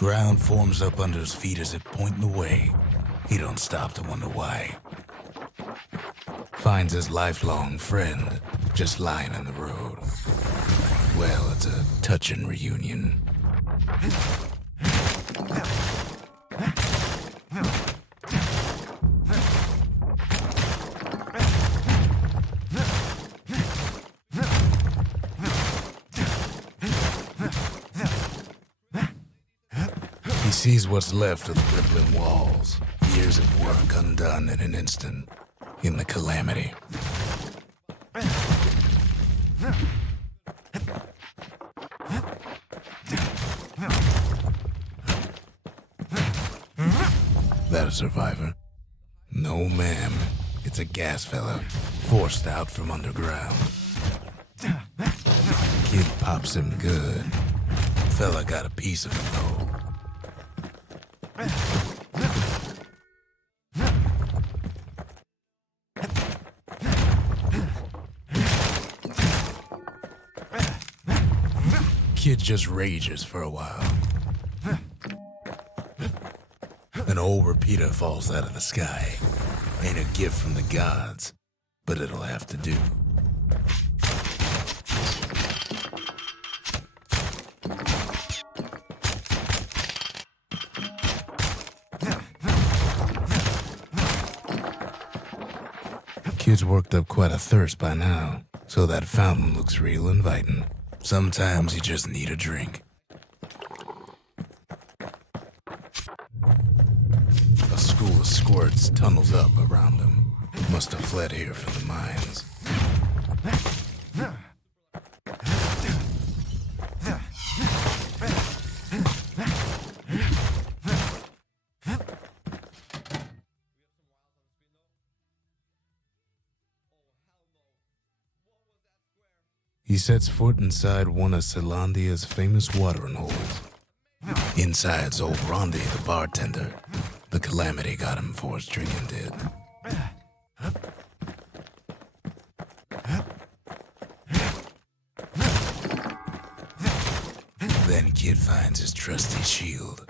Ground forms up under his feet as it pointing the way. He don't stop to wonder why. Finds his lifelong friend just lying in the road. Well, it's a touching reunion. He sees what's left of the rippling walls, years of work undone in an instant, in the Calamity. That a survivor? No, ma'am. It's a gas fella, forced out from underground. Kid pops him good. Fella got a piece of him, though. Kid just rages for a while. An old repeater falls out of the sky. Ain't a gift from the gods, but it'll have to do. Kid's worked up quite a thirst by now, so that fountain looks real inviting. Sometimes you just need a drink. A school of squirts tunnels up around him. Must have fled here from the mines. He sets foot inside one of Celandia's famous watering holes. Inside's old Rondi, the bartender. The Calamity got him for his drinking did. Then Kid finds his trusty shield.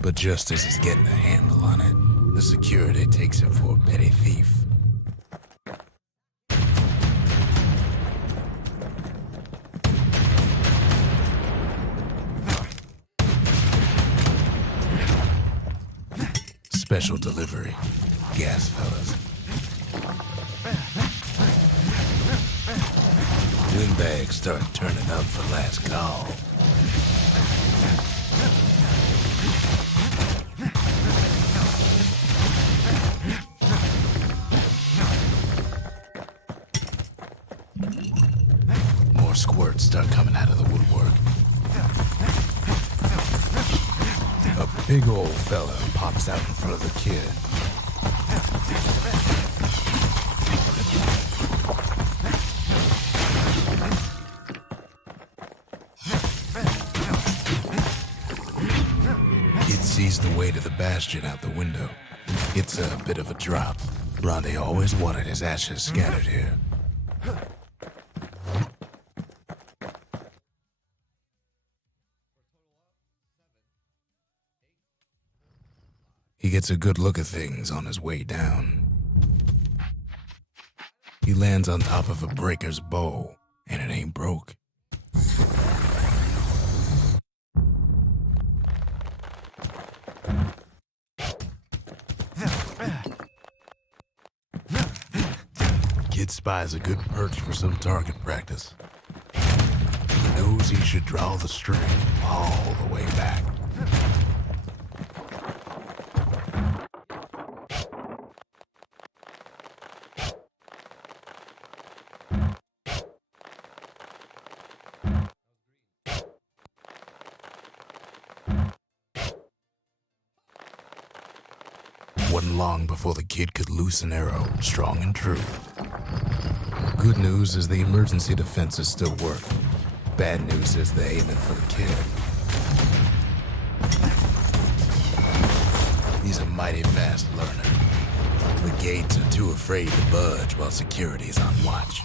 But just as he's getting a handle on it, the security takes him for a petty thief. Special delivery. Gas fellas. Windbags start turning up for last call. More squirts start coming out of the woodwork. A big old fella pops out in front of the kid. Kid sees the way to the Bastion out the window. It's a bit of a drop. Rondi always wanted his ashes scattered here. He gets a good look at things on his way down. He lands on top of a breaker's bow, and it ain't broke. Kid spies a good perch for some target practice. He knows he should draw the string all the way back. Wasn't long before the kid could loose an arrow, strong and true. Good news is the emergency defenses still work. Bad news is they're aiming for the kid. He's a mighty fast learner. The gates are too afraid to budge while security's on watch.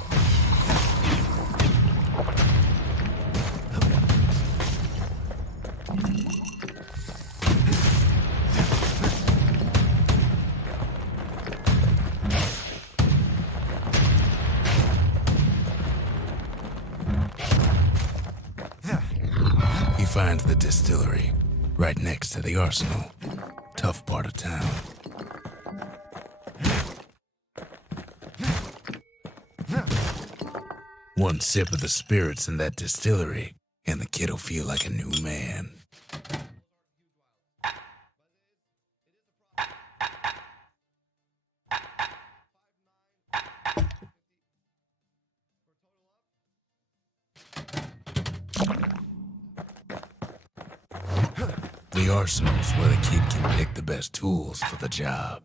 finds the distillery, right next to the arsenal. Tough part of town. One sip of the spirits in that distillery, and the kid'll feel like a new man. The arsenal's where the kid can pick the best tools for the job.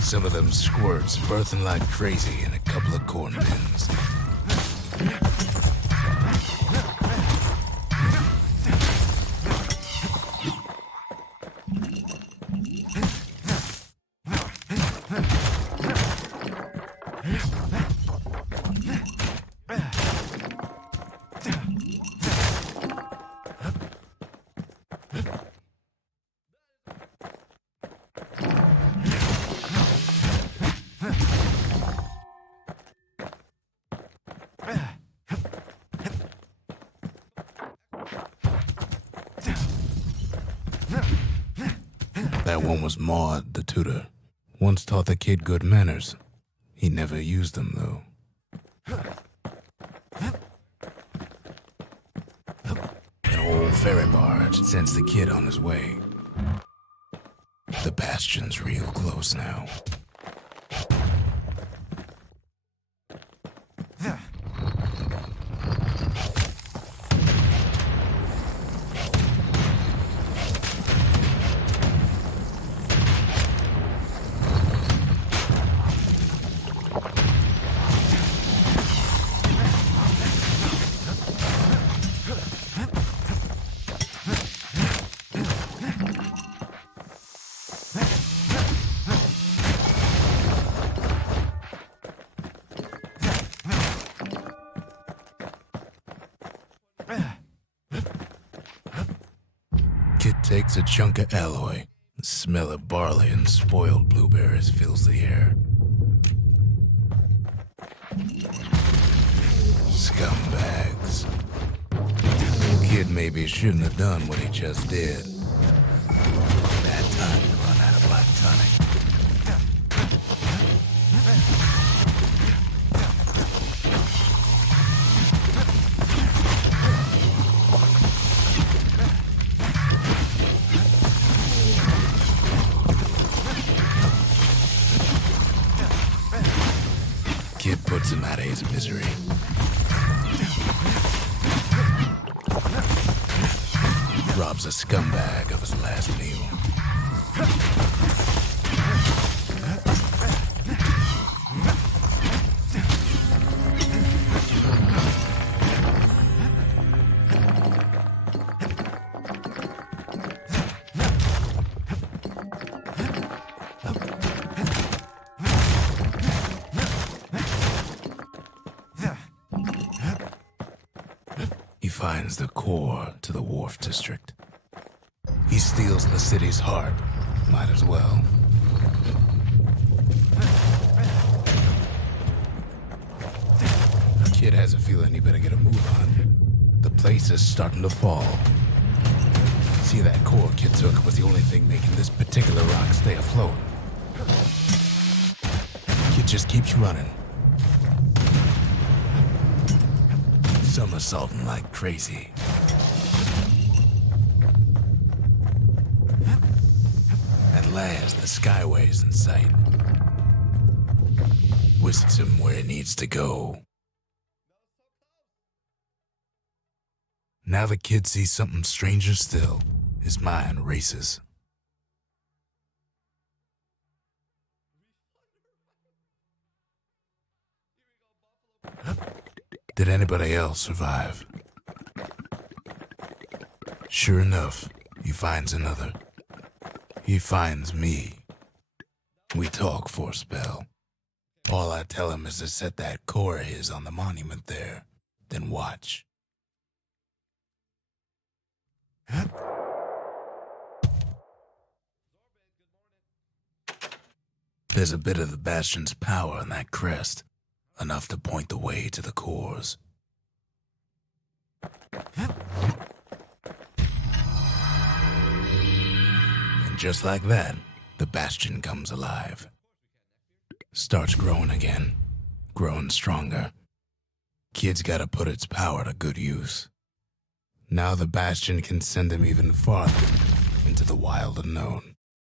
Some of them squirts birthing like crazy in a couple of corn bins. That one was Maud, the tutor. Once taught the kid good manners. He never used them, though. An old ferry barge sends the kid on his way. The Bastion's real close now. Kid takes a chunk of alloy. The smell of barley and spoiled blueberries fills the air. Scumbags. Kid maybe shouldn't have done what he just did. Bad time to run out of black tonic. Kid puts him out of his misery. Robs a scumbag of his last meal. He finds the core to the Wharf District. He steals the city's heart. Might as well. Kid has a feeling he better get a move on. The place is starting to fall. See, that core Kid took was the only thing making this particular rock stay afloat. Kid just keeps running. Somersaulting like crazy. At last, the skyway's in sight. Whisks him where he needs to go. Now the kid sees something stranger still. His mind races. Did anybody else survive? Sure enough, he finds another. He finds me. We talk for a spell. All I tell him is to set that core of his on the monument there. Then watch. There's a bit of the Bastion's power in that crest, enough to point the way to the cores. And just like that, the Bastion comes alive. Starts growing again, growing stronger. Kid's gotta put its power to good use. Now the Bastion can send him even farther into the wild unknown.